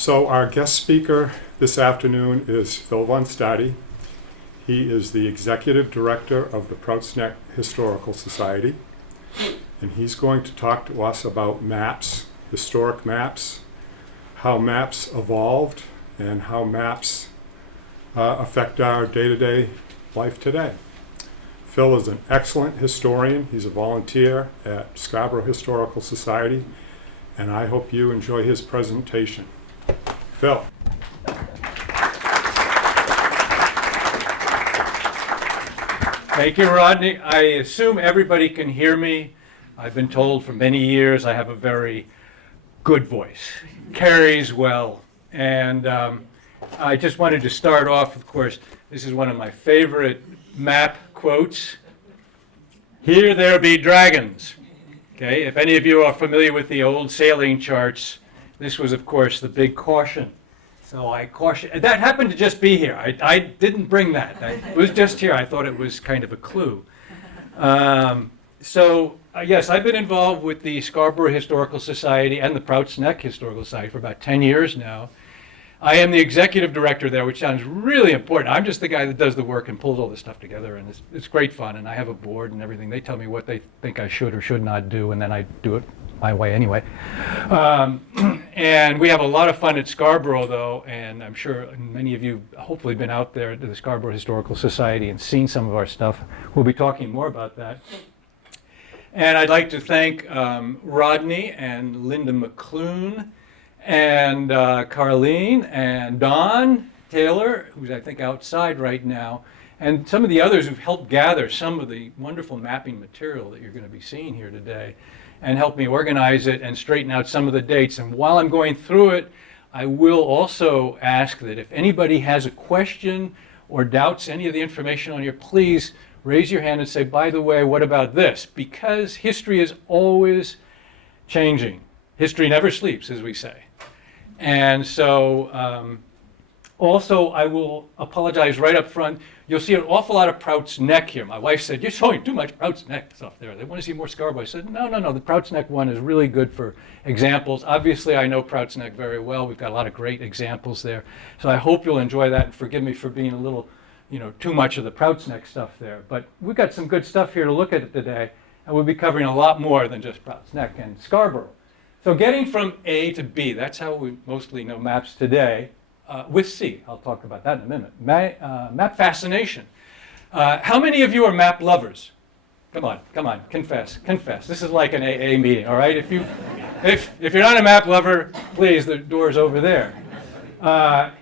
So our guest speaker this afternoon is Phil von Stade. He is the executive director of the Prouts Historical Society, and he's going to talk to us about maps, historic maps, how maps evolved, and how maps affect our day-to-day life today. Phil is an excellent historian. He's a volunteer at Scarborough Historical Society, and I hope you enjoy his presentation. Phil. Thank you, Rodney. I assume everybody can hear me. I've been told for many years I have a very good voice, carries well, and I just wanted to start off, of course, this is one of my favorite map quotes. Here there be dragons. Okay, if any of you are familiar with the old sailing charts, this was, of course, the big caution. So I caution. That happened to just be here. I didn't bring that. It was just here. I thought it was kind of a clue. Yes, I've been involved with the Scarborough Historical Society and the Prouts Historical Society for about 10 years now. I am the executive director there, which sounds really important. I'm just the guy that does the work and pulls all this stuff together, and it's great fun. And I have a board and everything. They tell me what they think I should or should not do, and then I do it my way anyway. And we have a lot of fun at Scarborough, though, and I'm sure many of you hopefully been out there to the Scarborough Historical Society and seen some of our stuff. We'll be talking more about that. And I'd like to thank Rodney and Linda McClune and Carlene and Don Taylor, who's I think outside right now, and some of the others who've helped gather some of the wonderful mapping material that you're going to be seeing here today and help me organize it and straighten out some of the dates. And while I'm going through it, I will also ask that if anybody has a question or doubts any of the information on here, please raise your hand and say, by the way, what about this? Because history is always changing. History never sleeps, as we say. And so also I will apologize right up front. You'll see an awful lot of Prouts Neck here. My wife said, you're showing too much Prouts Neck stuff there. They want to see more Scarborough. I said, no, the Prouts Neck one is really good for examples. Obviously, I know Prouts Neck very well. We've got a lot of great examples there. So I hope you'll enjoy that, and forgive me for being a little, too much of the Prouts Neck stuff there. But we've got some good stuff here to look at today, and we'll be covering a lot more than just Prouts Neck and Scarborough. So getting from A to B, that's how we mostly know maps today. With C, I'll talk about that in a minute. Map fascination. How many of you are map lovers? Come on, confess. This is like an AA meeting, all right? If you're not a map lover, please, the door's over there.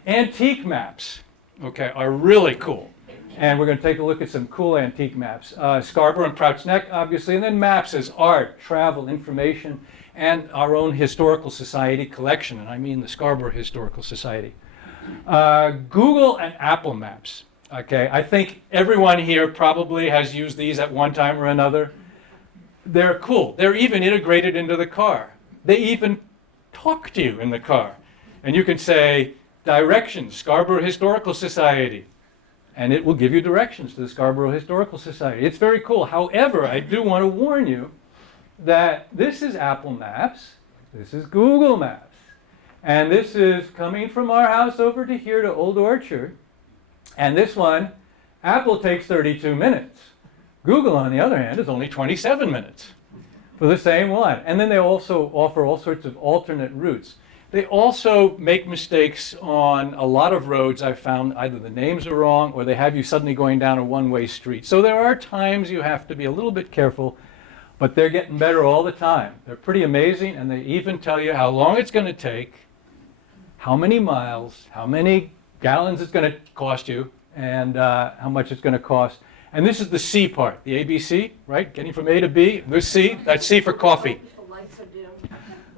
Antique maps, okay, are really cool. And we're going to take a look at some cool antique maps. Scarborough and Prouts Neck, obviously, and then maps as art, travel, information, and our own historical society collection, and I mean the Scarborough Historical Society. Google and Apple Maps. Okay, I think everyone here probably has used these at one time or another. They're cool. They're even integrated into the car. They even talk to you in the car. And you can say, directions, Scarborough Historical Society. And it will give you directions to the Scarborough Historical Society. It's very cool. However, I do want to warn you that this is Apple Maps, this is Google Maps. And this is coming from our house over to here to Old Orchard. And this one, Apple takes 32 minutes. Google, on the other hand, is only 27 minutes for the same one. And then they also offer all sorts of alternate routes. They also make mistakes on a lot of roads. I've found either the names are wrong or they have you suddenly going down a one-way street. So there are times you have to be a little bit careful, but they're getting better all the time. They're pretty amazing, and they even tell you how long it's going to take, how many miles, how many gallons it's going to cost you, and how much it's going to cost. And this is the C part, the ABC, right? Getting from A to B. This C, that's C for coffee.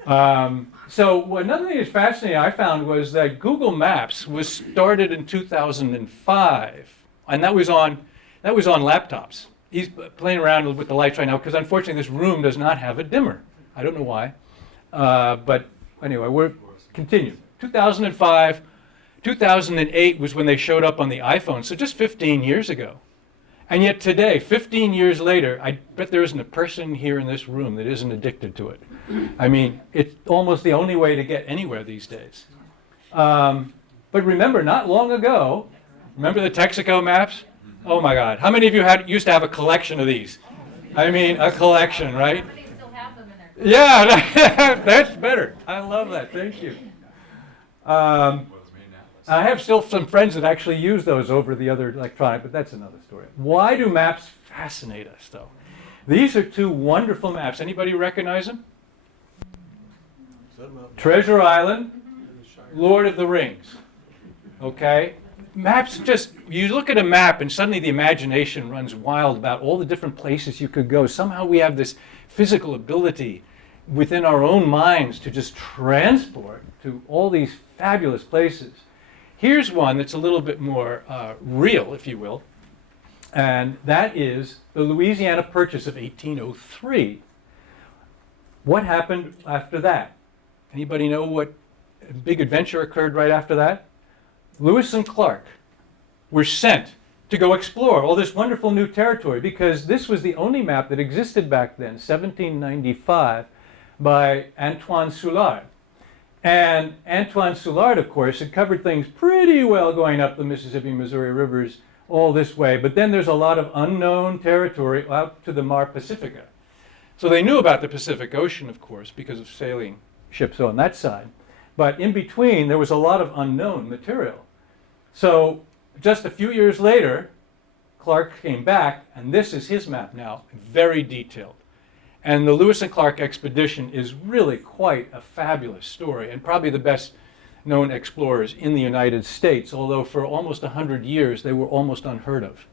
So another thing that's fascinating I found was that Google Maps was started in 2005, and that was on laptops. He's playing around with the lights right now because unfortunately this room does not have a dimmer. I don't know why, but anyway, we're continue. 2005, 2008 was when they showed up on the iPhone, so just 15 years ago. And yet today, 15 years later, I bet there isn't a person here in this room that isn't addicted to it. I mean, it's almost the only way to get anywhere these days. But remember, not long ago, remember the Texaco maps? Oh my God. How many of you used to have a collection of these? I mean, a collection, right? Somebody still have them in their Yeah, that's better. I love that. Thank you. I have still some friends that actually use those over the other electronic, but that's another story. Why do maps fascinate us, though? These are two wonderful maps. Anybody recognize them? Treasure Island, Lord of the Rings. Okay? Maps just, you look at a map and suddenly the imagination runs wild about all the different places you could go. Somehow we have this physical ability within our own minds to just transport to all these fabulous places. Here's one that's a little bit more real, if you will, and that is the Louisiana Purchase of 1803. What happened after that? Anybody know what big adventure occurred right after that? Lewis and Clark were sent to go explore all this wonderful new territory because this was the only map that existed back then, 1795, by Antoine Soulard. And Antoine Soulard, of course, had covered things pretty well going up the Mississippi, Missouri rivers all this way. But then there's a lot of unknown territory out to the Mar Pacifica. So they knew about the Pacific Ocean, of course, because of sailing ships on that side. But in between, there was a lot of unknown material. So just a few years later, Clark came back, and this is his map now, very detailed. And the Lewis and Clark expedition is really quite a fabulous story, and probably the best known explorers in the United States, although for almost 100 years they were almost unheard of.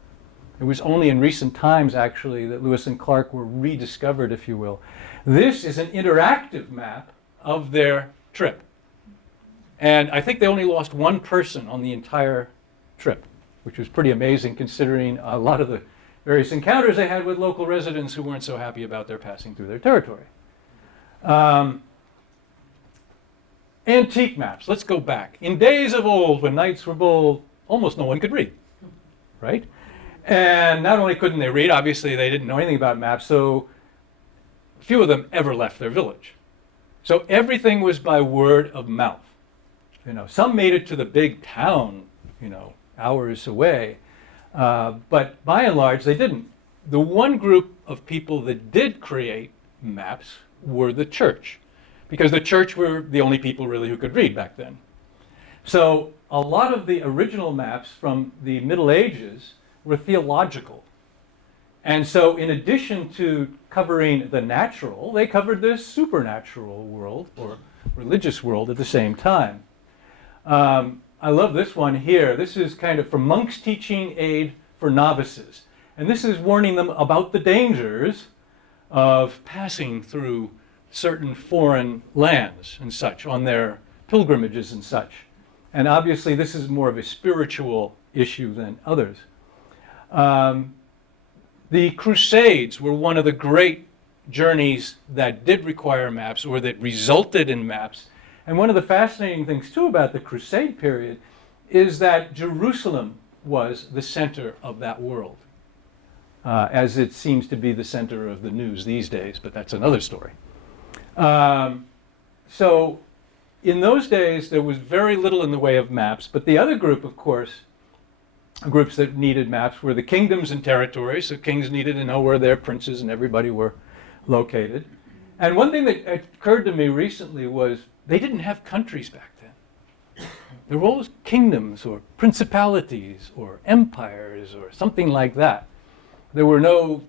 It was only in recent times, actually, that Lewis and Clark were rediscovered, if you will. This is an interactive map of their trip. And I think they only lost one person on the entire trip, which was pretty amazing considering a lot of the various encounters they had with local residents who weren't so happy about their passing through their territory. Antique maps. Let's go back. In days of old, when knights were bold, almost no one could read, right? And not only couldn't they read, obviously they didn't know anything about maps, so few of them ever left their village. So everything was by word of mouth. You know, some made it to the big town, you know, hours away, but by and large they didn't. The one group of people that did create maps were the church, because the church were the only people really who could read back then. So a lot of the original maps from the Middle Ages were theological. And so in addition to covering the natural, they covered the supernatural world or religious world at the same time. I love this one here. This is kind of for monks teaching aid for novices. And this is warning them about the dangers of passing through certain foreign lands and such on their pilgrimages and such. And obviously this is more of a spiritual issue than others. The Crusades were one of the great journeys that did require maps or that resulted in maps. And one of the fascinating things too about the Crusade period is that Jerusalem was the center of that world, as it seems to be the center of the news these days, but that's another story. So in those days, there was very little in the way of maps, but the other group, of course, groups that needed maps were the kingdoms and territories. So kings needed to know where their princes and everybody were located. And one thing that occurred to me recently was they didn't have countries back then. There were always kingdoms or principalities or empires or something like that. There were no,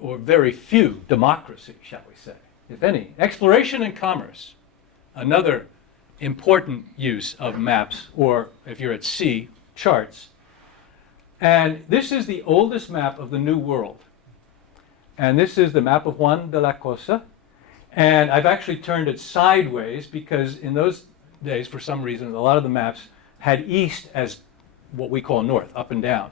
or very few, democracies, shall we say, if any. Exploration and commerce, another important use of maps, or if you're at sea, charts. And this is the oldest map of the New World. And this is the map of Juan de la Cosa. And I've actually turned it sideways because in those days, for some reason, a lot of the maps had east as what we call north, up and down.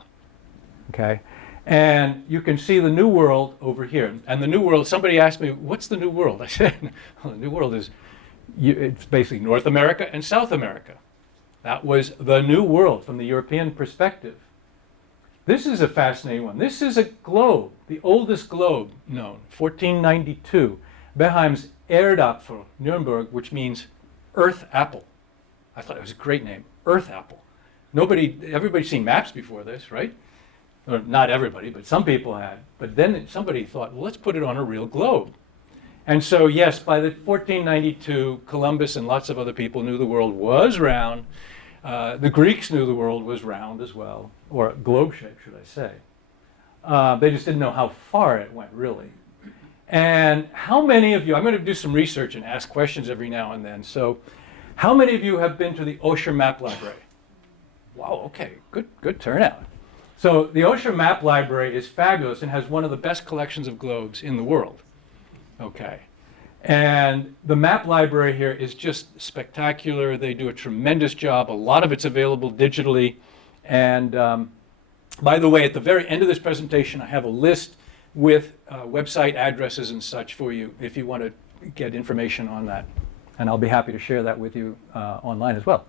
Okay? And you can see the New World over here. And the New World, somebody asked me, what's the New World? I said, well, the New World is, it's basically North America and South America. That was the New World from the European perspective. This is a fascinating one. This is a globe, the oldest globe known, 1492. Beheim's Erdapfel, Nuremberg, which means earth apple. I thought it was a great name, Earth Apple. Everybody's seen maps before this, right? Or not everybody, but some people had. But then somebody thought, well, let's put it on a real globe. And so, yes, by the 1492, Columbus and lots of other people knew the world was round. The Greeks knew the world was round as well, or globe-shaped, should I say. They just didn't know how far it went, really. And how many of you, I'm going to do some research and ask questions every now and then. So how many of you have been to the Osher Map Library? Wow, okay, good turnout. So the Osher Map Library is fabulous and has one of the best collections of globes in the world. Okay. And the map library here is just spectacular. They do a tremendous job. A lot of it's available digitally. And by the way, at the very end of this presentation, I have a list with website addresses and such for you if you want to get information on that. And I'll be happy to share that with you online as well.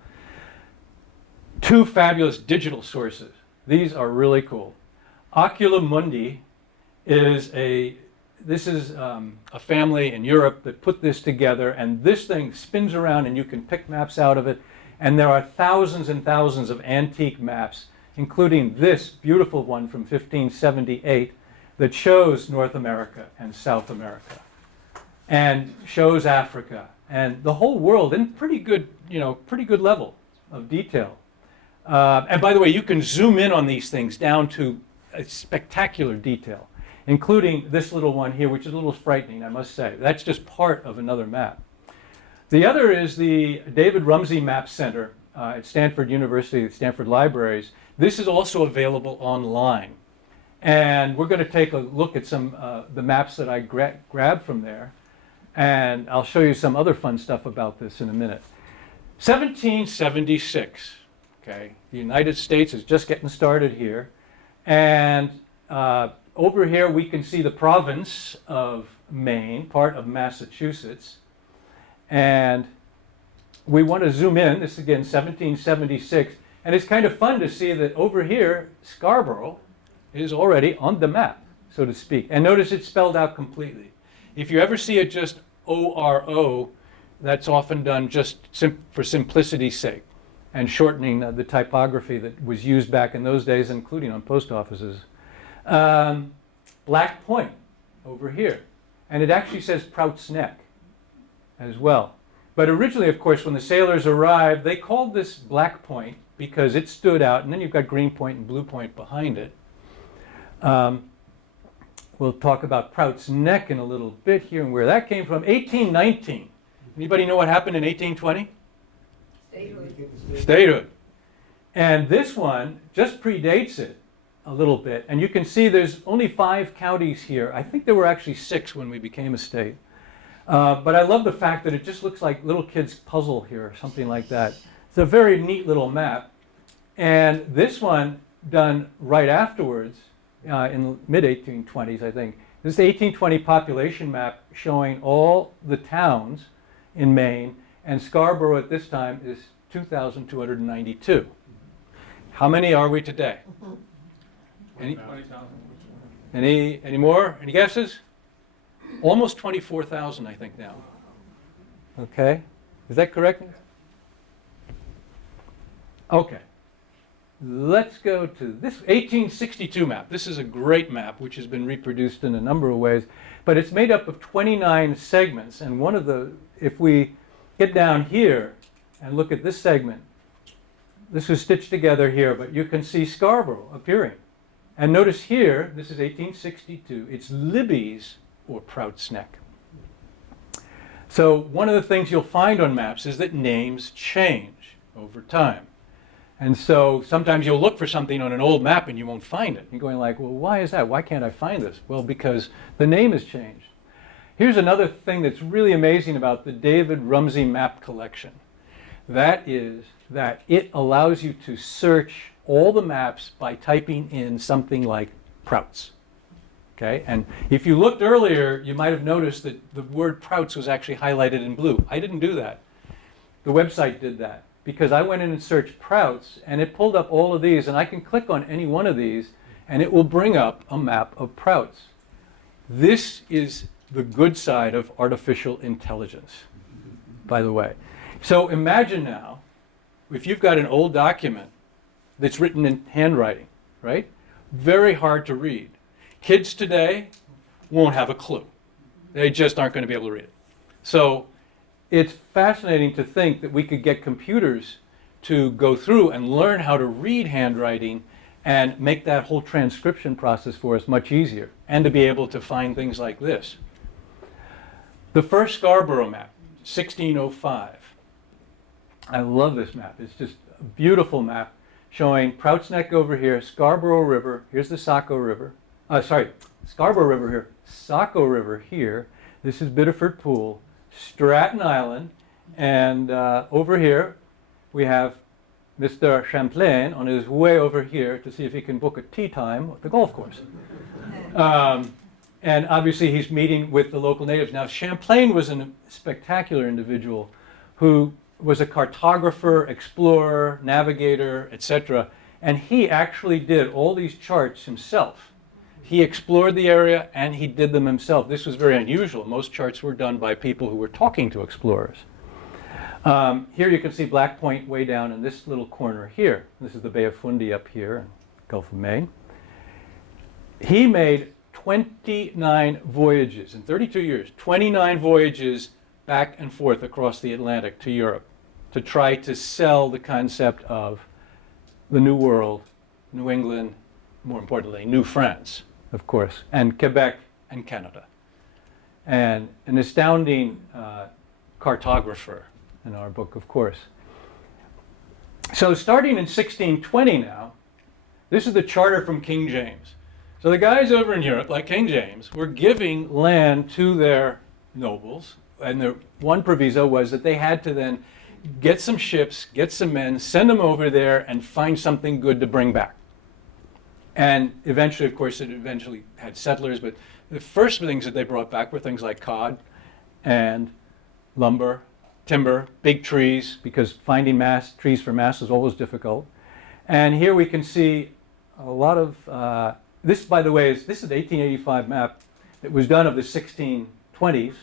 Two fabulous digital sources. These are really cool. Ocula Mundi is a family in Europe that put this together, and this thing spins around and you can pick maps out of it. And there are thousands and thousands of antique maps, including this beautiful one from 1578 that shows North America and South America and shows Africa and the whole world in pretty good level of detail. And by the way, you can zoom in on these things down to a spectacular detail, including this little one here, which is a little frightening, I must say. That's just part of another map. The other is the David Rumsey Map Center at Stanford University, at Stanford Libraries. This is also available online. And we're going to take a look at some the maps that I grabbed from there. And I'll show you some other fun stuff about this in a minute. 1776. Okay, the United States is just getting started here. And over here we can see the province of Maine, part of Massachusetts. And we want to zoom in. This is again 1776. And it's kind of fun to see that over here, Scarborough is already on the map, so to speak. And notice it's spelled out completely. If you ever see it just O-R-O, that's often done just for simplicity's sake and shortening the typography that was used back in those days, including on post offices. Black Point over here. And it actually says Prouts Neck as well. But originally, of course, when the sailors arrived, they called this Black Point because it stood out. And then you've got Green Point and Blue Point behind it. We'll talk about Prouts Neck in a little bit here and where that came from. 1819. Anybody know what happened in 1820? Statehood. And this one just predates it a little bit. And you can see there's only 5 counties here. I think there were actually 6 when we became a state. But I love the fact that it just looks like little kids' puzzle here or something like that. It's a very neat little map. And this one done right afterwards, in the mid-1820s, I think. This is the 1820 population map showing all the towns in Maine, and Scarborough at this time is 2,292. How many are we today? Any more? Any guesses? Almost 24,000, I think, now. Okay. Is that correct? Okay. Let's go to this 1862 map. This is a great map, which has been reproduced in a number of ways, but it's made up of 29 segments. And one of the, if we get down here and look at this segment, this was stitched together here, but you can see Scarborough appearing. And notice here, this is 1862, it's Libby's or Prouts Neck. So one of the things you'll find on maps is that names change over time. And so sometimes you'll look for something on an old map and you won't find it. You're going like, well, why is that? Why can't I find this? Well, because the name has changed. Here's another thing that's really amazing about the David Rumsey Map Collection. That is that it allows you to search all the maps by typing in something like Prouts. Okay? And if you looked earlier, you might have noticed that the word Prouts was actually highlighted in blue. I didn't do that. The website did that, because I went in and searched Prouts, and it pulled up all of these, and I can click on any one of these, and it will bring up a map of Prouts. This is the good side of artificial intelligence, by the way. So imagine now if you've got an old document that's written in handwriting, right? Very hard to read. Kids today won't have a clue. They just aren't going to be able to read it. So it's fascinating to think that we could get computers to go through and learn how to read handwriting and make that whole transcription process for us much easier, and to be able to find things like this. The first Scarborough map, 1605. I love this map. It's just a beautiful map showing Prouts Neck over here, Scarborough River, here's the Saco River. Scarborough River here, Saco River here. This is Biddeford Pool, Stratton Island, and over here we have Mr. Champlain on his way over here to see if he can book a tea time at the golf course. And obviously he's meeting with the local natives. Now Champlain was a spectacular individual who was a cartographer, explorer, navigator, etc. And he actually did all these charts himself. He explored the area and he did them himself. This was very unusual. Most charts were done by people who were talking to explorers. Here you can see Black Point way down in this little corner here. This is the Bay of Fundy up here, Gulf of Maine. He made 29 voyages in 32 years, 29 voyages back and forth across the Atlantic to Europe to try to sell the concept of the New World, New England, more importantly, New France, of course, and Quebec and Canada. And an astounding cartographer in our book, of course. So starting in 1620 now, this is the charter from King James. So the guys over in Europe, like King James, were giving land to their nobles, and the one proviso was that they had to then get some ships, get some men, send them over there, and find something good to bring back. And eventually, of course, it eventually had settlers, but the first things that they brought back were things like cod and lumber, timber, big trees, because finding trees for masts is always difficult. And here we can see a lot of, this, by the way, this is the 1885 map that was done of the 1620s.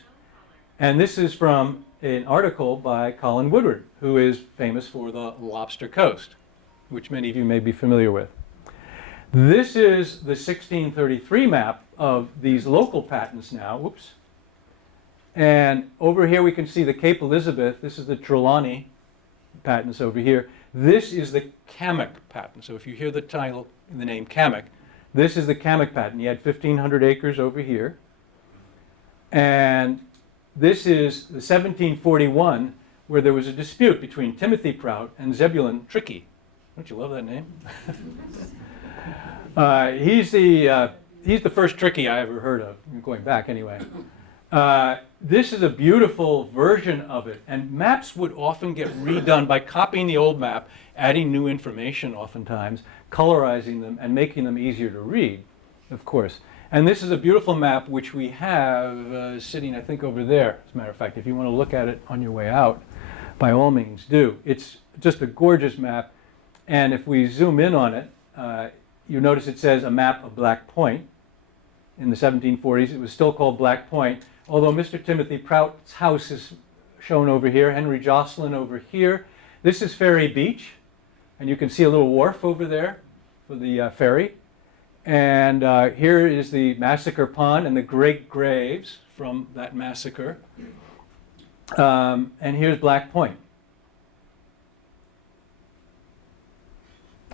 And this is from an article by Colin Woodward, who is famous for the Lobster Coast, which many of you may be familiar with. This is the 1633 map of these local patents now. Whoops. And over here we can see the Cape Elizabeth. This is the Trelawney patents over here. This is the Kamek patent. So if you hear the title in the name Kamek, this is the Kamek patent. He had 1,500 acres over here. And this is the 1741, where there was a dispute between Timothy Prout and Zebulon Tricky. Don't you love that name? He's the first Tricky I ever heard of, going back anyway. This is a beautiful version of it, and maps would often get redone by copying the old map, adding new information oftentimes, colorizing them, and making them easier to read, of course. And this is a beautiful map which we have sitting, I think, over there. As a matter of fact, if you want to look at it on your way out, by all means do. It's just a gorgeous map, and if we zoom in on it, you notice it says a map of Black Point. In the 1740s, it was still called Black Point, although Mr. Timothy Prout's house is shown over here, Henry Jocelyn over here. This is Ferry Beach, and you can see a little wharf over there for the ferry. And here is the Massacre Pond and the great graves from that massacre. And here's Black Point.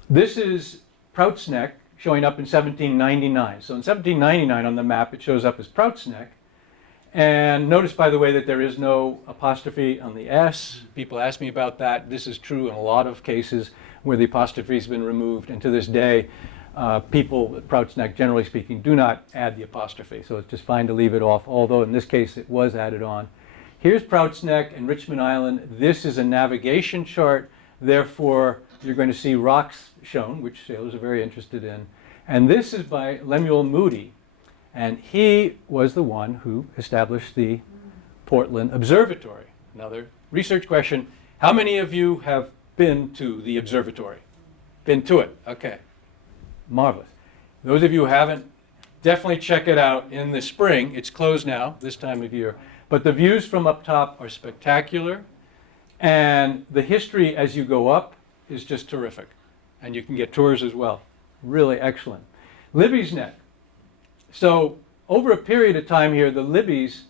This is Prouts Neck, showing up in 1799. So in 1799 on the map, it shows up as Prouts Neck. And notice, by the way, that there is no apostrophe on the S. People ask me about that. This is true in a lot of cases where the apostrophe has been removed. And to this day, people at Prouts Neck, generally speaking, do not add the apostrophe. So it's just fine to leave it off, although in this case it was added on. Here's Prouts Neck and Richmond Island. This is a navigation chart. Therefore, you're going to see rocks shown, which sailors are very interested in. And this is by Lemuel Moody. And he was the one who established the Portland Observatory. Another research question. How many of you have been to the observatory? Been to it? Okay. Marvelous. Those of you who haven't, definitely check it out in the spring. It's closed now, this time of year. But the views from up top are spectacular. And the history as you go up is just terrific. And you can get tours as well. Really excellent. Libby's Neck. So over a period of time here, the Libbys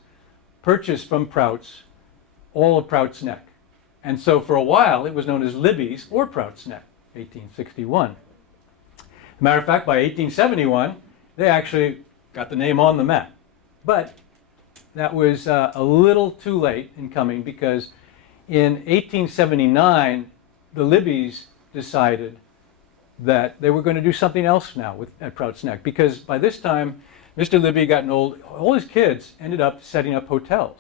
purchased from Prouts all of Prouts Neck. And so for a while, it was known as Libby's or Prouts Neck, 1861. As a matter of fact, by 1871, they actually got the name on the map. But that was a little too late in coming, because in 1879, the Libbys decided that they were going to do something else now at Prouts Neck, because by this time, Mr. Libby had gotten old. All his kids ended up setting up hotels.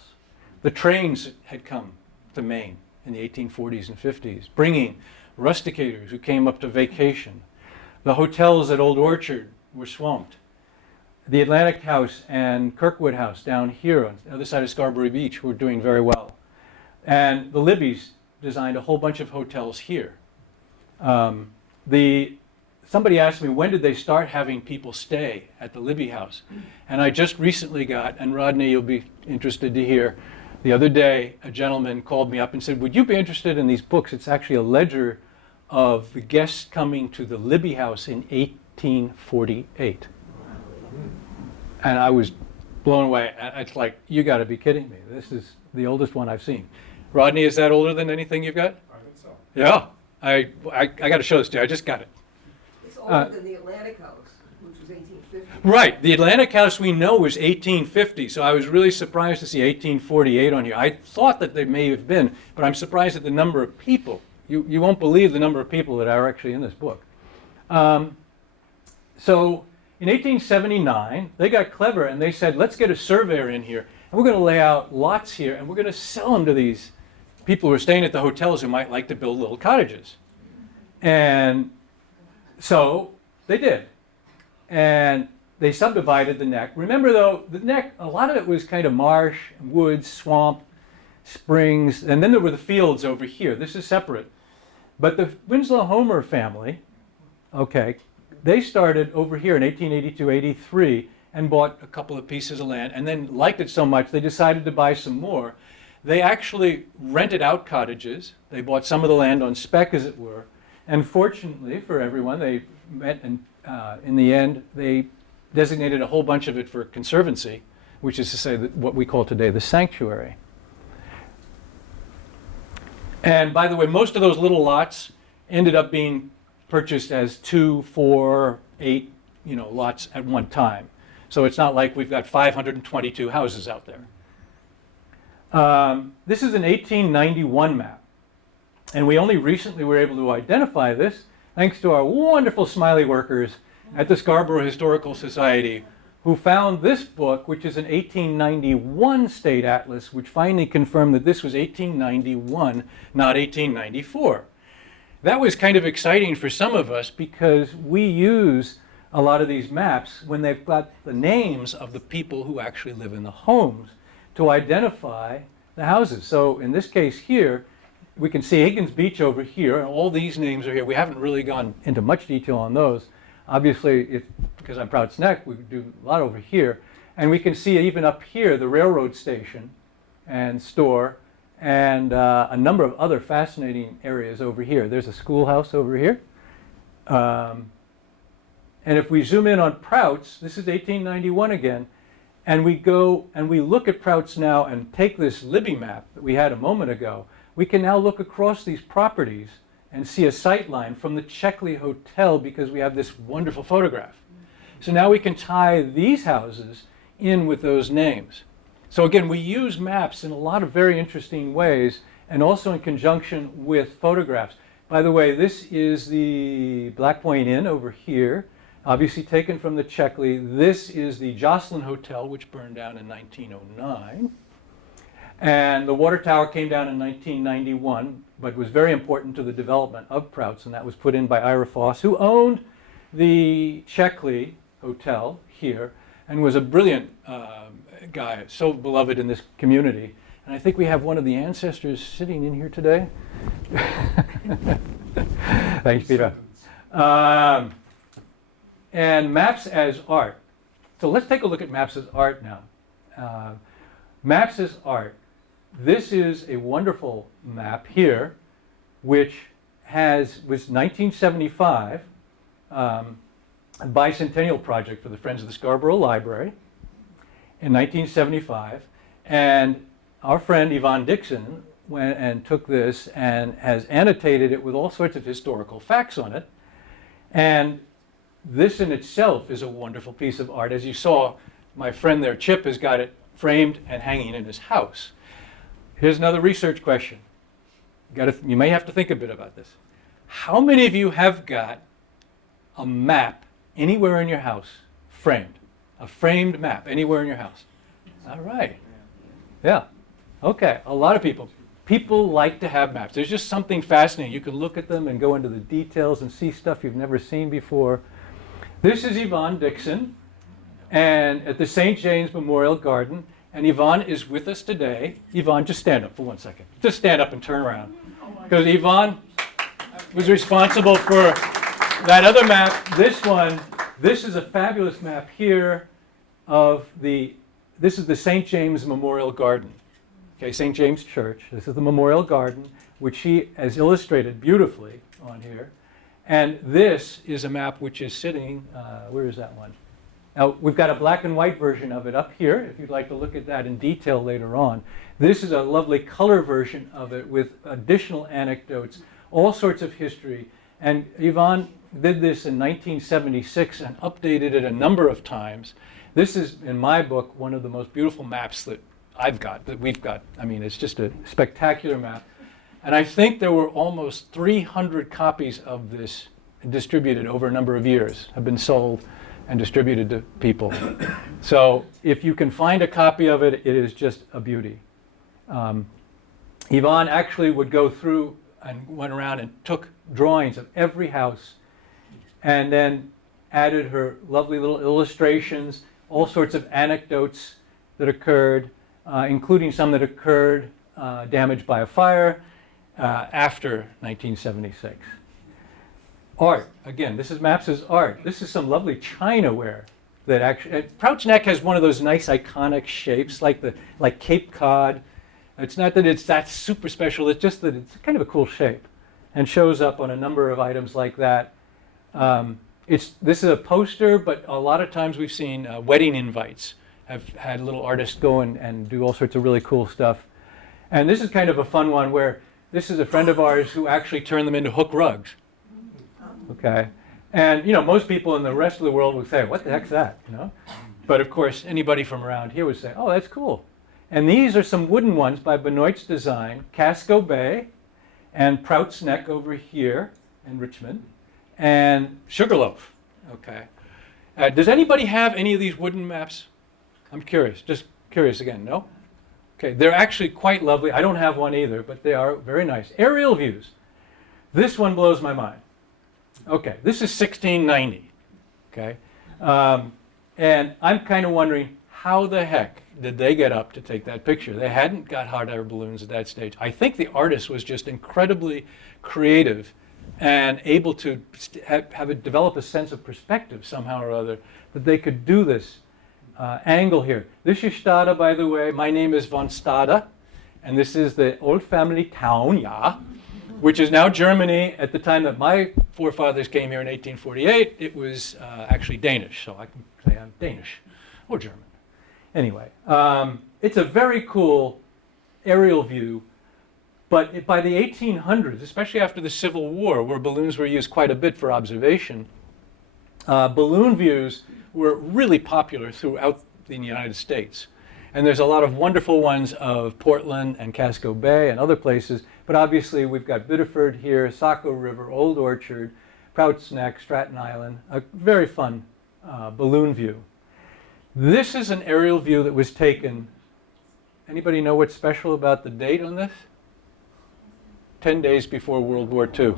The trains had come to Maine in the 1840s and 50s, bringing rusticators who came up to vacation. The hotels at Old Orchard were swamped. The Atlantic House and Kirkwood House down here on the other side of Scarborough Beach were doing very well. And the Libbys designed a whole bunch of hotels here. Somebody asked me, when did they start having people stay at the Libby House? And I just recently got, and Rodney, you'll be interested to hear, the other day a gentleman called me up and said, would you be interested in these books? It's actually a ledger of the guests coming to the Libby House in 1848. And I was blown away. It's like, you got to be kidding me. This is the oldest one I've seen. Rodney, is that older than anything you've got? I think so. Yeah. I got to show this to you. I just got it. It's older than the Atlantic House, which was 1850. Right. The Atlantic House we know was 1850, so I was really surprised to see 1848 on here. I thought that they may have been, but I'm surprised at the number of people. You won't believe the number of people that are actually in this book. So in 1879, they got clever and they said, let's get a surveyor in here, and we're going to lay out lots here, and we're going to sell them to these people who are staying at the hotels who might like to build little cottages. And so they did. And they subdivided the neck. Remember though, the neck, a lot of it was kind of marsh, woods, swamp, springs, and then there were the fields over here. This is separate. But the Winslow Homer family, okay, they started over here in 1882-83 and bought a couple of pieces of land, and then liked it so much they decided to buy some more. They actually rented out cottages. They bought some of the land on spec, as it were. And fortunately for everyone, they met, and in the end, they designated a whole bunch of it for conservancy, which is to say that what we call today the sanctuary. And by the way, most of those little lots ended up being purchased as 2, 4, 8, lots at one time. So it's not like we've got 522 houses out there. This is an 1891 map. And we only recently were able to identify this thanks to our wonderful smiley workers at the Scarborough Historical Society, who found this book, which is an 1891 state atlas, which finally confirmed that this was 1891, not 1894. That was kind of exciting for some of us because we use a lot of these maps when they've got the names of the people who actually live in the homes to identify the houses. So in this case here, we can see Higgins Beach over here, and all these names are here. We haven't really gone into much detail on those. Obviously, because I'm Prouts Neck, we do a lot over here. And we can see even up here the railroad station and store and a number of other fascinating areas over here. There's a schoolhouse over here. And if we zoom in on Prouts, this is 1891 again, and we go and we look at Prouts now and take this Libby map that we had a moment ago, we can now look across these properties and see a sight line from the Checkley Hotel because we have this wonderful photograph. So now we can tie these houses in with those names. So again, we use maps in a lot of very interesting ways and also in conjunction with photographs. By the way, this is the Black Point Inn over here, obviously taken from the Checkley. This is the Jocelyn Hotel, which burned down in 1909. And the water tower came down in 1991, but was very important to the development of Prouts, and that was put in by Ira Foss, who owned the Checkley Hotel here and was a brilliant guy, so beloved in this community. And I think we have one of the ancestors sitting in here today. Thanks, Peter. And maps as art. So let's take a look at maps as art now. Maps as art. this is a wonderful map here, which was 1975, a bicentennial project for the Friends of the Scarborough Library in 1975. And our friend Yvonne Dixon went and took this and has annotated it with all sorts of historical facts on it. And this in itself is a wonderful piece of art. As you saw, my friend there, Chip, has got it framed and hanging in his house. Here's another research question. You may have to think a bit about this. How many of you have got a map anywhere in your house framed? A framed map anywhere in your house? All right. Yeah. Okay. A lot of people. People like to have maps. There's just something fascinating. You can look at them and go into the details and see stuff you've never seen before. This is Yvonne Dixon, and at the St. James Memorial Garden. And Yvonne is with us today. Yvonne, just stand up for 1 second. Just stand up and turn around. Because Yvonne was responsible for that other map. This is a fabulous map here this is the St. James Memorial Garden. Okay, St. James Church. This is the Memorial Garden, which she has illustrated beautifully on here. And this is a map which is sitting, where is that one? Now, we've got a black and white version of it up here, if you'd like to look at that in detail later on. This is a lovely color version of it with additional anecdotes, all sorts of history. And Yvonne did this in 1976 and updated it a number of times. This is, in my book, one of the most beautiful maps that we've got. I mean, it's just a spectacular map. And I think there were almost 300 copies of this distributed over a number of years, have been sold and distributed to people. So if you can find a copy of it, it is just a beauty. Yvonne actually would go through and went around and took drawings of every house and then added her lovely little illustrations, all sorts of anecdotes that occurred, including some that occurred damaged by a fire after 1976. Art, again, this is maps as art. This is some lovely chinaware that actually, Prouts Neck has one of those nice iconic shapes like Cape Cod. It's not that it's that super special, it's just that it's kind of a cool shape and shows up on a number of items like that. This is a poster, but a lot of times we've seen wedding invites have had little artists go and do all sorts of really cool stuff. And this is kind of a fun one where this is a friend of ours who actually turned them into hook rugs. Okay, and most people in the rest of the world would say, "What the heck's that?" But of course, anybody from around here would say, "Oh, that's cool." And these are some wooden ones by Benoit's Design, Casco Bay, and Prouts Neck over here in Richmond, and Sugarloaf. Okay, does anybody have any of these wooden maps? I'm curious, just curious again. No? Okay, they're actually quite lovely. I don't have one either, but they are very nice. Aerial views. This one blows my mind. Okay, this is 1690, okay? And I'm kind of wondering, how the heck did they get up to take that picture? They hadn't got hot air balloons at that stage. I think the artist was just incredibly creative and able to develop a sense of perspective somehow or other, that they could do this angle here. This is Stade, by the way. My name is von Stade, and this is the old family town, yeah, which is now Germany. At the time that my forefathers came here in 1848, it was actually Danish, so I can say I'm Danish or German. Anyway, it's a very cool aerial view, but by the 1800s, especially after the Civil War, where balloons were used quite a bit for observation, balloon views were really popular throughout the United States. And there's a lot of wonderful ones of Portland and Casco Bay and other places, but obviously we've got Biddeford here, Saco River, Old Orchard, Prouts Neck, Stratton Island, a very fun balloon view. This is an aerial view that was taken, anybody know what's special about the date on this? 10 days before World War II.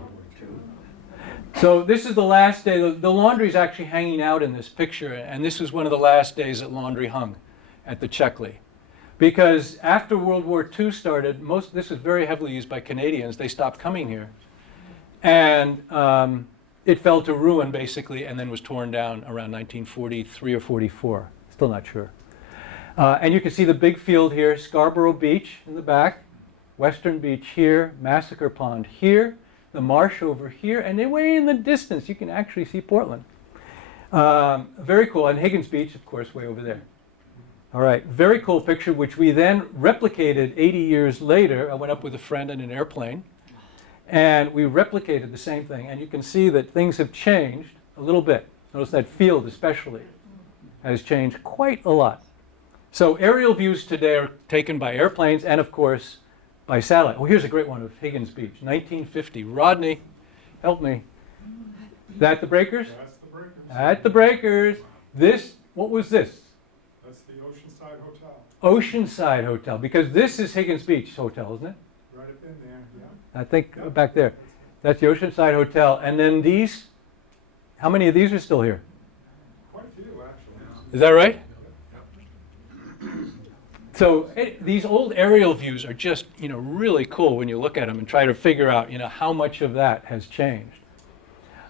So this is the last day. The laundry is actually hanging out in this picture, and this was one of the last days that laundry hung at the Checkley. Because after World War II started, this was very heavily used by Canadians. They stopped coming here. And it fell to ruin, basically, and then was torn down around 1943 or 44. Still not sure. And you can see the big field here, Scarborough Beach in the back, Western Beach here, Massacre Pond here, the marsh over here, and then way in the distance you can actually see Portland. Very cool, and Higgins Beach, of course, way over there. All right, very cool picture, which we then replicated 80 years later. I went up with a friend in an airplane, and we replicated the same thing, and you can see that things have changed a little bit. Notice that field especially has changed quite a lot. So aerial views today are taken by airplanes and, of course, by satellite. Oh, here's a great one of Higgins Beach, 1950. Rodney, help me. That the breakers? That's the breakers. At the breakers. This, what was this? That's the Oceanside Hotel. Oceanside Hotel, because this is Higgins Beach Hotel, isn't it? Right up in there, yeah. I think back there. That's the Oceanside Hotel. And then these, how many of these are still here? Quite a few, actually. Is that right? So these old aerial views are just, really cool when you look at them and try to figure out, how much of that has changed.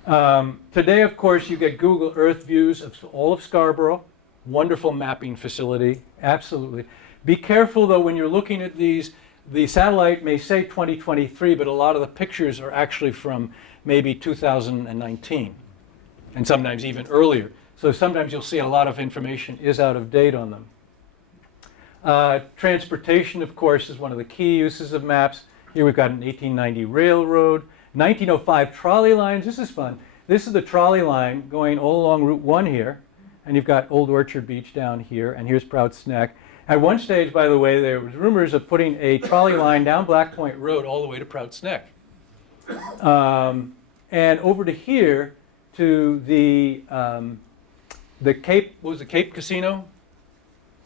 Today, of course, you get Google Earth views of all of Scarborough. Wonderful mapping facility, absolutely. Be careful, though, when you're looking at these. The satellite may say 2023, but a lot of the pictures are actually from maybe 2019, and sometimes even earlier. So sometimes you'll see a lot of information is out of date on them. Transportation, of course, is one of the key uses of maps. Here we've got an 1890 railroad, 1905 trolley lines. This is fun. This is the trolley line going all along Route 1 here, and you've got Old Orchard Beach down here, and here's Prouts Neck. At one stage, by the way, there was rumors of putting a trolley line down Black Point Road all the way to Prouts Neck. And over to here to the Cape, what was the Cape Casino?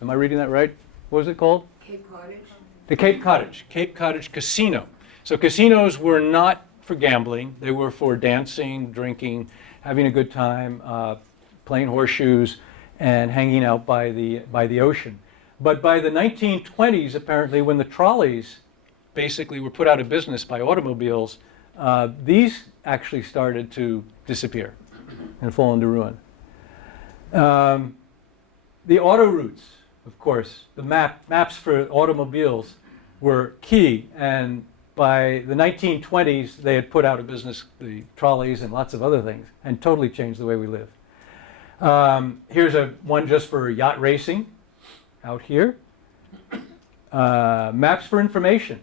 Am I reading that right? What was it called? Cape Cottage. The Cape Cottage Casino. So casinos were not for gambling. They were for dancing, drinking, having a good time, playing horseshoes, and hanging out by the ocean. But by the 1920s, apparently, when the trolleys basically were put out of business by automobiles, these actually started to disappear and fall into ruin. The auto routes, of course, the maps for automobiles were key, and by the 1920s, they had put out of business the trolleys and lots of other things, and totally changed the way we live. Here's one just for yacht racing. Out here, maps for information.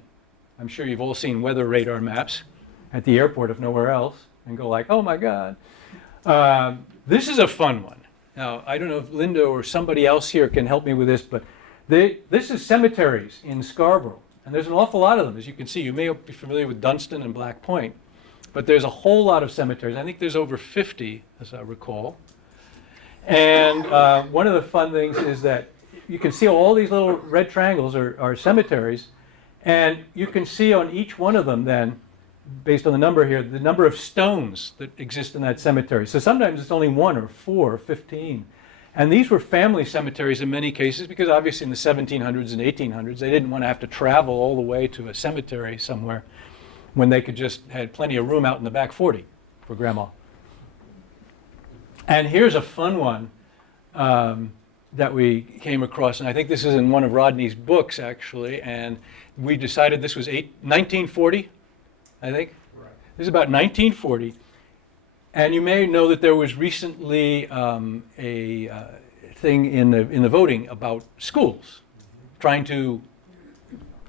I'm sure you've all seen weather radar maps at the airport, if nowhere else, and go like, oh my God. This is a fun one. Now, I don't know if Linda or somebody else here can help me with this, but this is cemeteries in Scarborough, and there's an awful lot of them. As you can see, you may be familiar with Dunstan and Black Point, but there's a whole lot of cemeteries. I think there's over 50, as I recall. And one of the fun things is that you can see all these little red triangles are cemeteries, and you can see on each one of them then, based on the number here, the number of stones that exist in that cemetery. So sometimes it's only 1 or 4 or 15. And these were family cemeteries in many cases, because obviously in the 1700s and 1800s, they didn't want to have to travel all the way to a cemetery somewhere when they could just had plenty of room out in the back 40 for grandma. And here's a fun one. That we came across, and I think this is in one of Rodney's books, actually, and we decided this was 1940, I think. Right. This is about 1940, and you may know that there was recently a thing in the voting about schools, trying to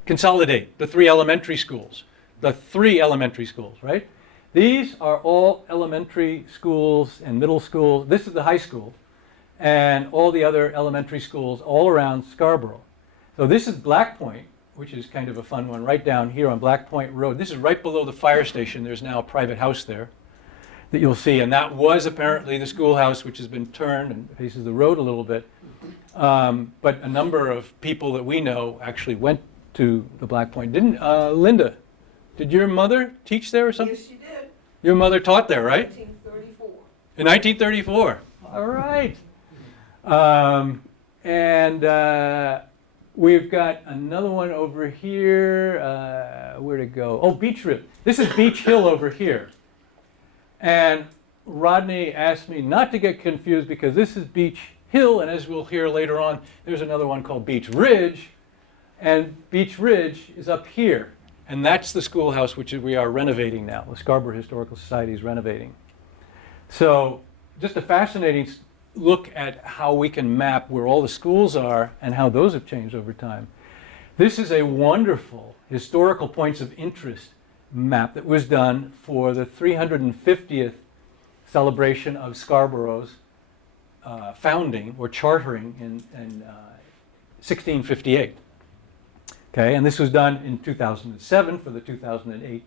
consolidate the 3 elementary schools, right? These are all elementary schools and middle schools. This is the high school, and all the other elementary schools all around Scarborough. So this is Black Point, which is kind of a fun one, right down here on Black Point Road. This is right below the fire station. There's now a private house there that you'll see, and that was apparently the schoolhouse, which has been turned and faces the road a little bit. But a number of people that we know actually went to the Black Point. Didn't Linda, did your mother teach there or something? Yes, she did. Your mother taught there, right? 1934. In 1934. All right. We've got another one over here. Where'd it go? Oh, Beach Rib. This is Beach Hill over here. And Rodney asked me not to get confused because this is Beach Hill, and as we'll hear later on, there's another one called Beach Ridge, and Beach Ridge is up here, and that's the schoolhouse which we are renovating now. The Scarborough Historical Society is renovating. So just a fascinating look at how we can map where all the schools are and how those have changed over time. This is a wonderful historical points of interest map that was done for the 350th celebration of Scarborough's founding or chartering in 1658. Okay, and this was done in 2007 for the 2008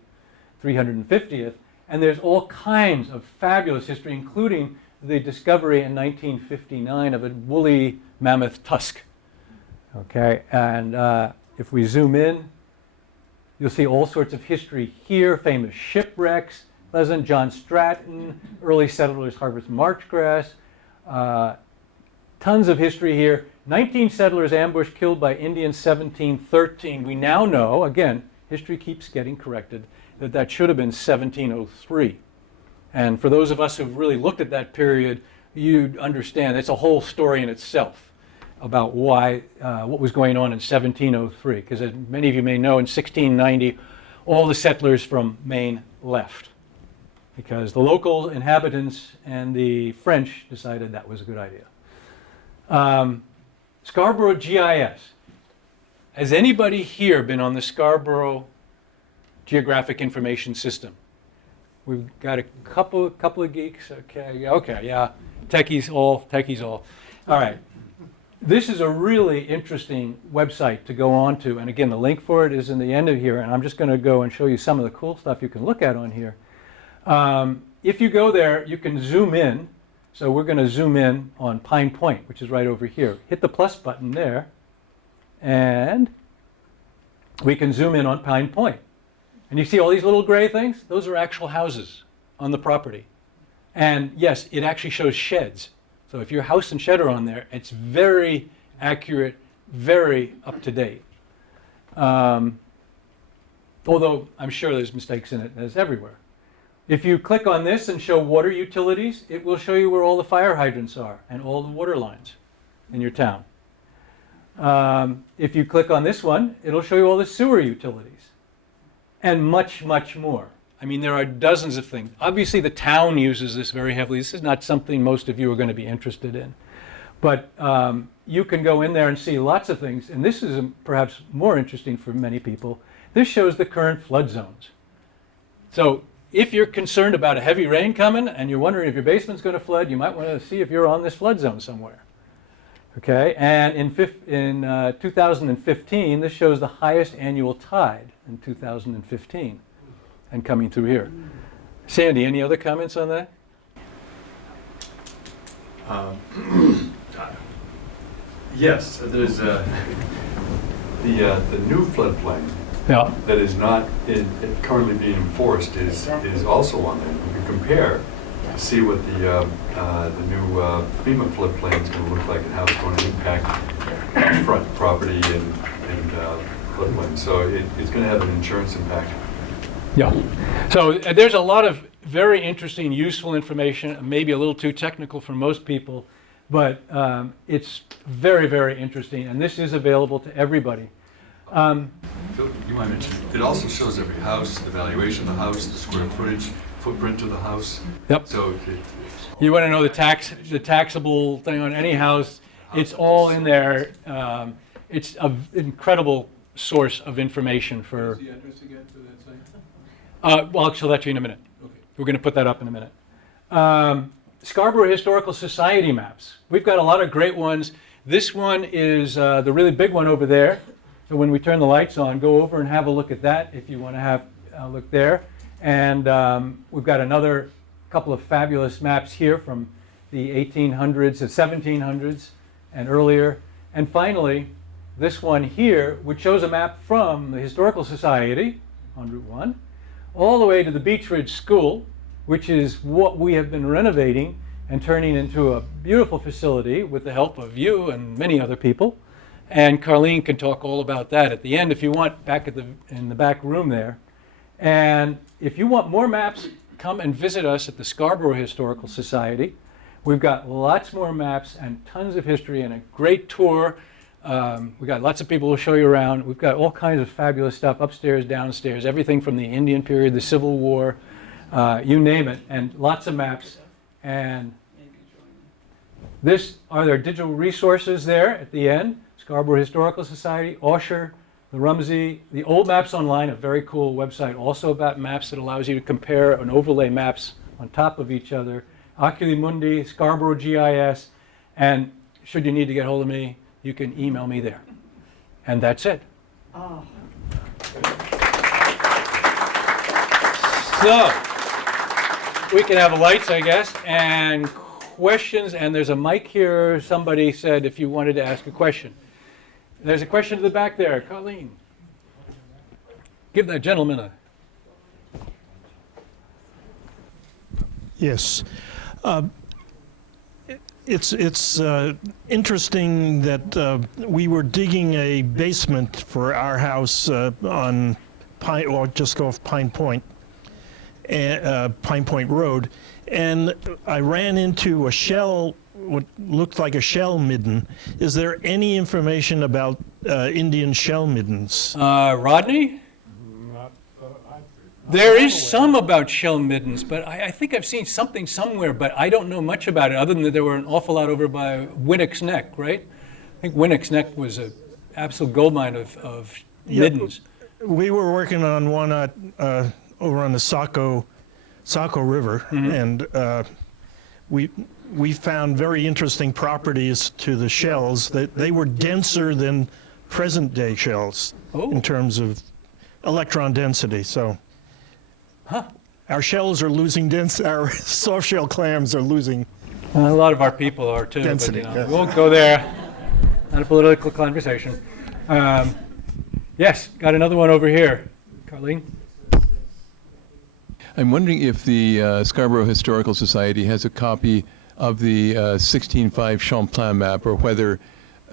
350th, and there's all kinds of fabulous history, including the discovery in 1959 of a woolly mammoth tusk. Okay, and if we zoom in, you'll see all sorts of history here, famous shipwrecks, Pleasant, John Stratton, early settlers harvest marchgrass, tons of history here. 19 settlers ambushed, killed by Indians, 1713. We now know, again, history keeps getting corrected, that that should have been 1703. And for those of us who've really looked at that period, you'd understand it's a whole story in itself about why, what was going on in 1703. Because as many of you may know, in 1690, all the settlers from Maine left, because the local inhabitants and the French decided that was a good idea. Scarborough GIS. Has anybody here been on the Scarborough Geographic Information System? We've got a couple of geeks. Okay, yeah. Techies all. All right. This is a really interesting website to go on to, and again, the link for it is in the end of here, and I'm just going to go and show you some of the cool stuff you can look at on here. If you go there, you can zoom in. So we're going to zoom in on Pine Point, which is right over here. Hit the plus button there, and we can zoom in on Pine Point. And you see all these little gray things? Those are actual houses on the property. And yes, it actually shows sheds. So if your house and shed are on there, it's very accurate, very up to date. Although I'm sure there's mistakes in it, as everywhere. If you click on this and show water utilities, it will show you where all the fire hydrants are and all the water lines in your town. If you click on this one, it'll show you all the sewer utilities and much, much more. I mean, there are dozens of things. Obviously, the town uses this very heavily. This is not something most of you are going to be interested in. But you can go in there and see lots of things. And this is perhaps more interesting for many people. This shows the current flood zones. So if you're concerned about a heavy rain coming and you're wondering if your basement's going to flood, you might want to see if you're on this flood zone somewhere. Okay, and in 2015, this shows the highest annual tide in 2015 and coming through here. Sandy, any other comments on that? Yes, there's the new floodplain Yeah. that is not currently being enforced is also on there. You can compare to see what the new FEMA floodplain is going to look like and how it's going to impact front property and floodplain. So it's going to have an insurance impact. Yeah. So there's a lot of very interesting, useful information, maybe a little too technical for most people, but it's very, very interesting, and this is available to everybody. Phil, you might mention, it also shows every house, the valuation of the house, the square footage, footprint of the house. Yep. So You want to know the taxable thing on any house, it's all in there. It's an incredible source of information for... What's the address again for that site? Well, I'll show that to you in a minute. Okay. We're going to put that up in a minute. Scarborough Historical Society maps. We've got a lot of great ones. This one is the really big one over there. So when we turn the lights on, go over and have a look at that if you want to have a look there. And we've got another couple of fabulous maps here from the 1800s and 1700s and earlier. And finally, this one here, which shows a map from the Historical Society on Route 1, all the way to the Beach Ridge School, which is what we have been renovating and turning into a beautiful facility with the help of you and many other people. And Carlene can talk all about that at the end if you want, back at in the back room there. And if you want more maps, come and visit us at the Scarborough Historical Society. We've got lots more maps and tons of history and a great tour. We've got lots of people who show you around. We've got all kinds of fabulous stuff upstairs, downstairs, everything from the Indian period, the Civil War, you name it, and lots of maps. And this are their digital resources there at the end. Scarborough Historical Society, Osher, the Rumsey, the Old Maps Online, a very cool website also about maps that allows you to compare and overlay maps on top of each other. Oculi Mundi, Scarborough GIS, and should you need to get hold of me, you can email me there. And that's it. Oh. So, we can have lights, I guess, and questions, and there's a mic here. Somebody said if you wanted to ask a question. There's a question to the back there. Colleen. Give that gentleman a... Yes. It's interesting that we were digging a basement for our house on Pine, or just off Pine Point Road, and I ran into a shell, what looked like a shell midden. Is there any information about Indian shell middens? Rodney? There is some about shell middens, but I think I've seen something somewhere, but I don't know much about it, other than that there were an awful lot over by Winnick's Neck, right? I think Winnick's Neck was an absolute goldmine of middens. We were working on one over on the Saco River, and we found very interesting properties to the shells. That they were denser than present-day shells in terms of electron density. So. Our shells are losing density. Our soft shell clams are losing. A lot of our people are too. Density, but, yes. We won't go there. Not a political conversation. Yes, got another one over here. Carlene? I'm wondering if the Scarborough Historical Society has a copy of the 1605 Champlain map, or whether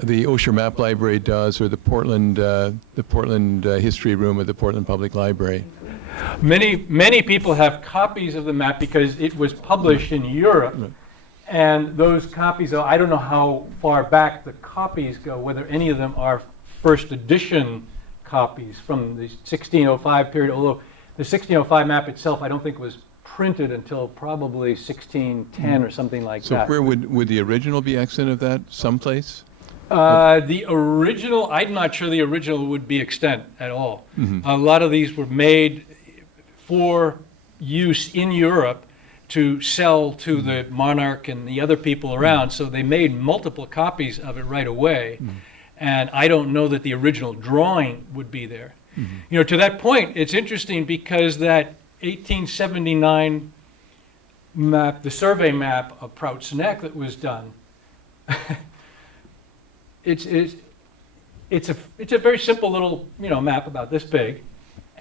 the Osher Map Library does, or the Portland History Room of the Portland Public Library. Many people have copies of the map because it was published in Europe, and those copies, I don't know how far back the copies go, whether any of them are first edition copies from the 1605 period, although the 1605 map itself I don't think was printed until probably 1610 or something like that. So where would the original be extant of that? Someplace? The original, I'm not sure the original would be extant at all. A lot of these were made for use in Europe to sell to the monarch and the other people around, so they made multiple copies of it right away. And I don't know that the original drawing would be there. You know, to that point, it's interesting because that 1879 map, the survey map of Prouts Neck that was done, it's a very simple little map about this big.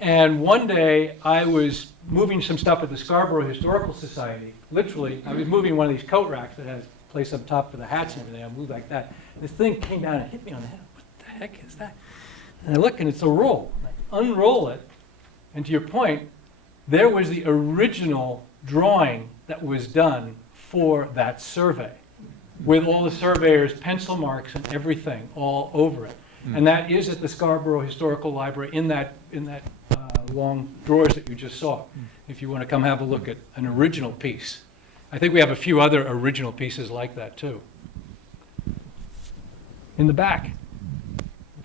And one day I was moving some stuff at the Scarborough Historical Society. Literally, I was moving one of these coat racks that has a place up top for the hats and everything. I moved like that. This thing came down and hit me on the head. What the heck is that? And I look, and it's a roll. I unroll it, and to your point, there was the original drawing that was done for that survey, with all the surveyor's pencil marks and everything all over it. And that is at the Scarborough Historical Library in that long drawers that you just saw, if you want to come have a look at an original piece. I think we have a few other original pieces like that too. In the back,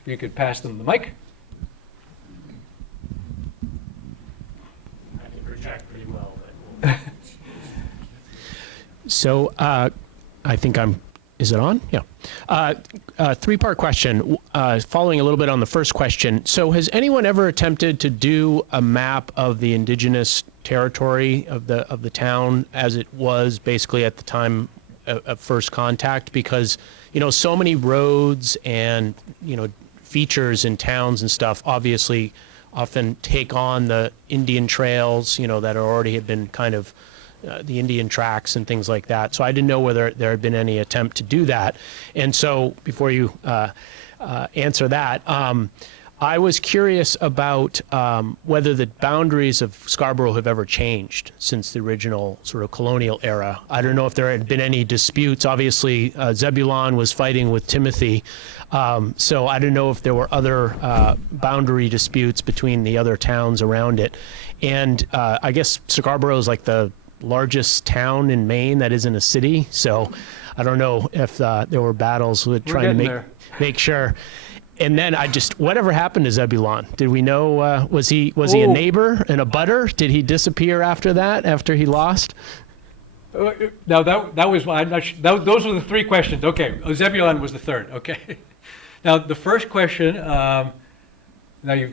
if you could pass them the mic. I can project pretty well, but so I think is it on? Yeah. Three-part question, following a little bit on the first question. So has anyone ever attempted to do a map of the indigenous territory of the town as it was basically at the time of first contact? Because, so many roads and, features in towns and stuff obviously often take on the Indian trails, that already had been kind of the Indian tracks and things like that. So I didn't know whether there had been any attempt to do that. And so before you answer that, I was curious about whether the boundaries of Scarborough have ever changed since the original sort of colonial era. I don't know if there had been any disputes. Obviously, Zebulon was fighting with Timothy, so I don't know if there were other boundary disputes between the other towns around it. And I guess Scarborough is like the largest town in Maine that isn't a city, so I don't know if there were battles with trying to make sure. And then whatever happened to Zebulon? Did we know, was he a neighbor and a butter? Did he disappear after that, after he lost? Now that was, I'm not sure, those were the three questions. Okay, Zebulon was the third, okay. Now the first question, now I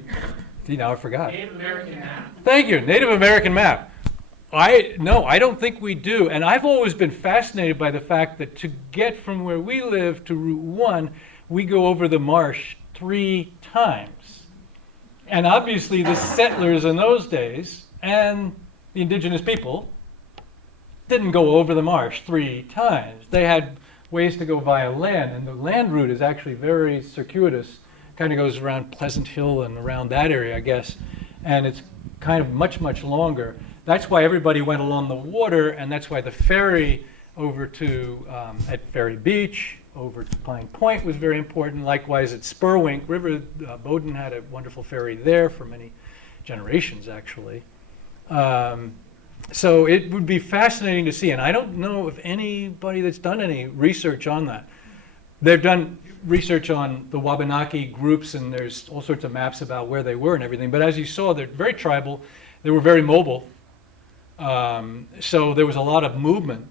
forgot. Native American map. Thank you, Native American map. I don't think we do. And I've always been fascinated by the fact that to get from where we live to Route 1, we go over the marsh 3 times. And obviously the settlers in those days and the indigenous people didn't go over the marsh 3 times. They had ways to go via land, and the land route is actually very circuitous. Kind of goes around Pleasant Hill and around that area, I guess. And it's kind of much, much longer. That's why everybody went along the water, and that's why the ferry over to, at Ferry Beach, over to Pine Point was very important. Likewise at Spurwink River, Bowdoin had a wonderful ferry there for many generations, actually. So it would be fascinating to see, and I don't know of anybody that's done any research on that. They've done research on the Wabanaki groups, and there's all sorts of maps about where they were and everything, but as you saw, they're very tribal, they were very mobile, so there was a lot of movement,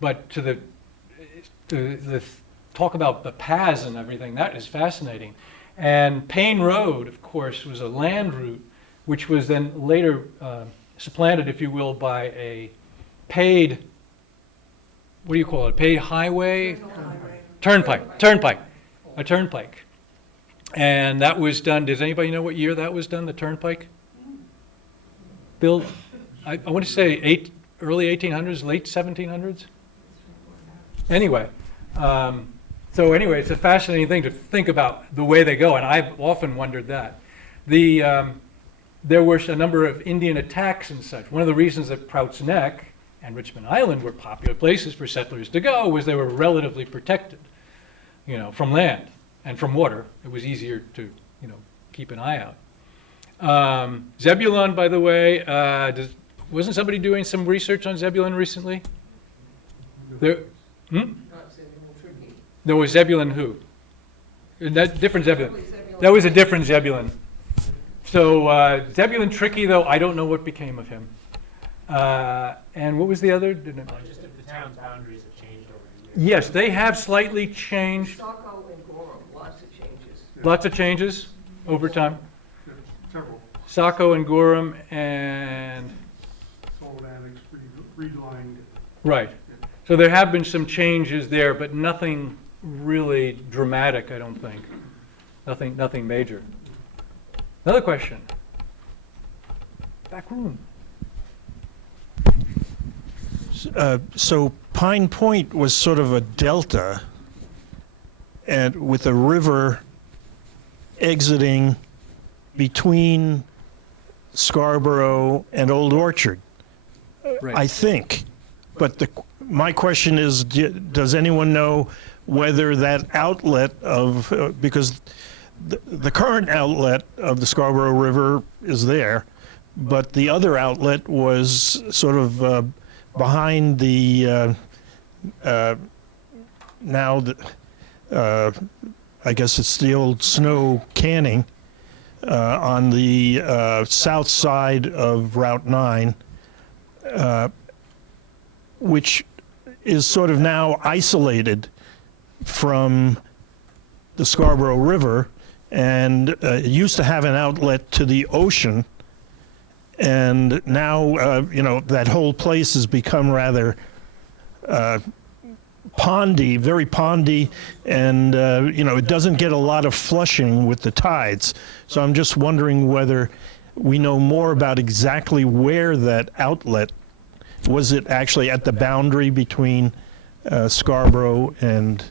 but to the talk about the paths and everything, that is fascinating. And Payne Road, of course, was a land route, which was then later supplanted, if you will, by a paid, what do you call it, a paid highway? Turnpike. A turnpike. And that was done, does anybody know what year that was done, the turnpike? Built, I want to say early 1800s, late 1700s? Anyway, it's a fascinating thing to think about the way they go, and I've often wondered that. There were a number of Indian attacks and such. One of the reasons that Prouts Neck and Richmond Island were popular places for settlers to go was they were relatively protected, from land and from water. It was easier to, keep an eye out. Zebulon, by the way, wasn't somebody doing some research on Zebulon recently? There was Zebulon who? That different Zebulon. That was a different Zebulon. So Zebulon Tricky, though, I don't know what became of him. And what was the other? Just if the town's boundaries have changed over the years. Yes, they have slightly changed. Saco and Gorham, lots of changes. Lots of changes over time. Several. Saco and Gorham and... Salt Annex, relined. Right. So there have been some changes there, but nothing really dramatic, I don't think. Nothing major. Another question. Back room. So Pine Point was sort of a delta, and with a river exiting between Scarborough and Old Orchard, Right. I think. But my question is, does anyone know whether that outlet of, because the current outlet of the Scarborough River is there, but the other outlet was sort of behind the, now, I guess it's the old snow canning on the south side of Route 9, which is sort of now isolated from the Scarborough River, and it used to have an outlet to the ocean, and now that whole place has become rather pondy, very pondy, and it doesn't get a lot of flushing with the tides. So I'm just wondering whether we know more about exactly where that outlet was. It actually at the boundary between Scarborough and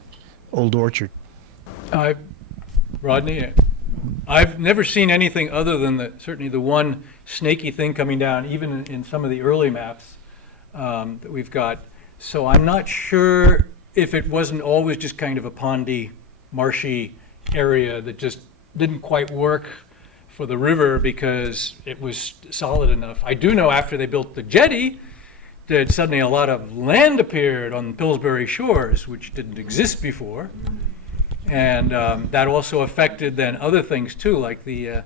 Old Orchard? Rodney? I've never seen anything other than certainly the one snaky thing coming down, even in some of the early maps that we've got. So I'm not sure if it wasn't always just kind of a pondy, marshy area that just didn't quite work for the river because it was solid enough. I do know after they built the jetty, that suddenly a lot of land appeared on Pillsbury shores, which didn't exist before. And that also affected then other things too, like the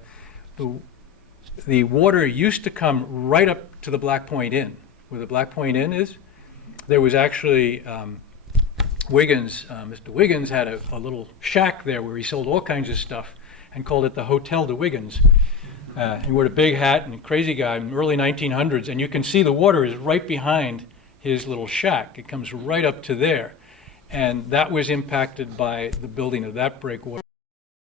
water used to come right up to the Black Point Inn. Where the Black Point Inn is, there was actually Wiggins, Mr. Wiggins had a little shack there where he sold all kinds of stuff and called it the Hotel de Wiggins. He wore a big hat and a crazy guy in the early 1900s, and you can see the water is right behind his little shack. It comes right up to there. And that was impacted by the building of that breakwater.